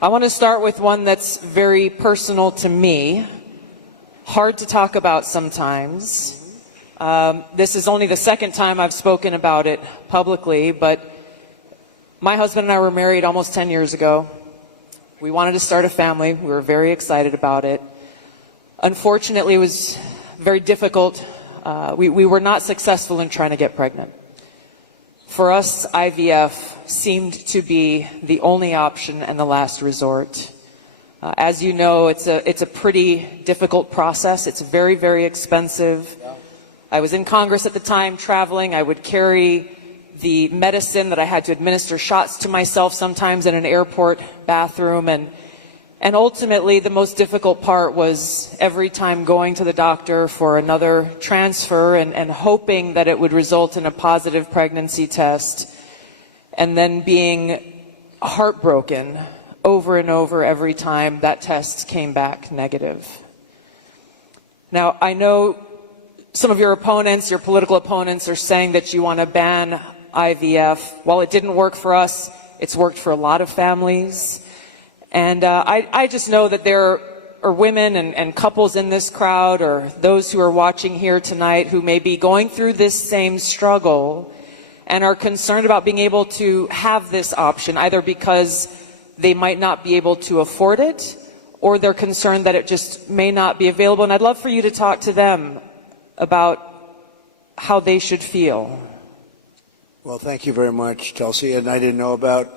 I want to start with one that's very personal to me, hard to talk about sometimes. This is only the second time I've spoken about it publicly, but my husband and I were married almost 10 years ago. We wanted to start a family. We were very excited about it. Unfortunately, it was very difficult. We were not successful in trying to get pregnant. For us, IVF seemed to be the only option and the last resort. As you know, it's a pretty difficult process. It's very, very expensive. I was in Congress at the time, traveling. I would carry the medicine that I had to administer shots to myself sometimes in an airport bathroom. And ultimately, the most difficult part was every time going to the doctor for another transfer and hoping that it would result in a positive pregnancy test, and then being heartbroken over and over every time that test came back negative. Now, I know some of your opponents, your political opponents, are saying that you want to ban IVF. While it didn't work for us, it's worked for a lot of families. And I just know that there are women and couples in this crowd, or those who are watching here tonight, who may be going through this same struggle and are concerned about being able to have this option, either because they might not be able to afford it, or they're concerned that it just may not be available. And I'd love for you to talk to them about how they should feel. Well, thank you very much, Tulsi. And I didn't know about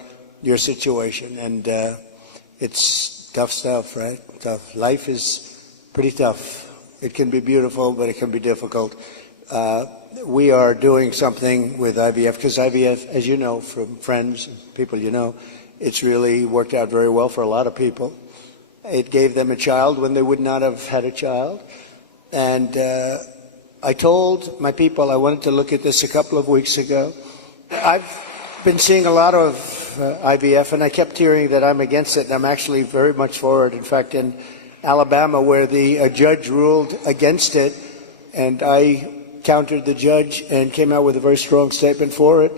your situation. And it's tough stuff, right? Tough. Life is pretty tough. It can be beautiful, but it can be difficult. We are doing something with IVF, because IVF, as you know from friends and people you know, it's really worked out very well for a lot of people. It gave them a child when they would not have had a child. And I told my people I wanted to look at this a couple of weeks ago. I've been seeing a lot of IVF, and I kept hearing that I'm against it, and I'm actually very much for it. In fact, in Alabama, where the judge ruled against it, and I countered the judge and came out with a very strong statement for it,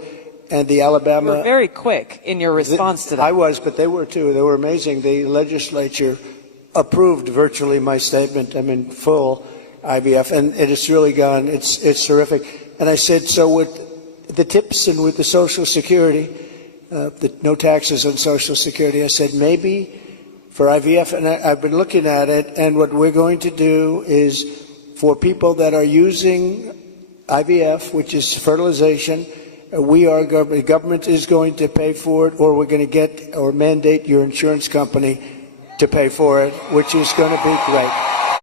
and the Alabama... You were very quick in your response to that. I was, but they were too. They were amazing. The legislature approved virtually my statement. I'm in full IVF, and it has really gone, it's terrific. And I said, so with the tips and with the Social Security, no taxes on Social Security, I said maybe for IVF, and I've been looking at it, and what we're going to do is for people that are using IVF, which is fertilization, the government is going to pay for it, or we're going to get or mandate your insurance company to pay for it, which is going to be great.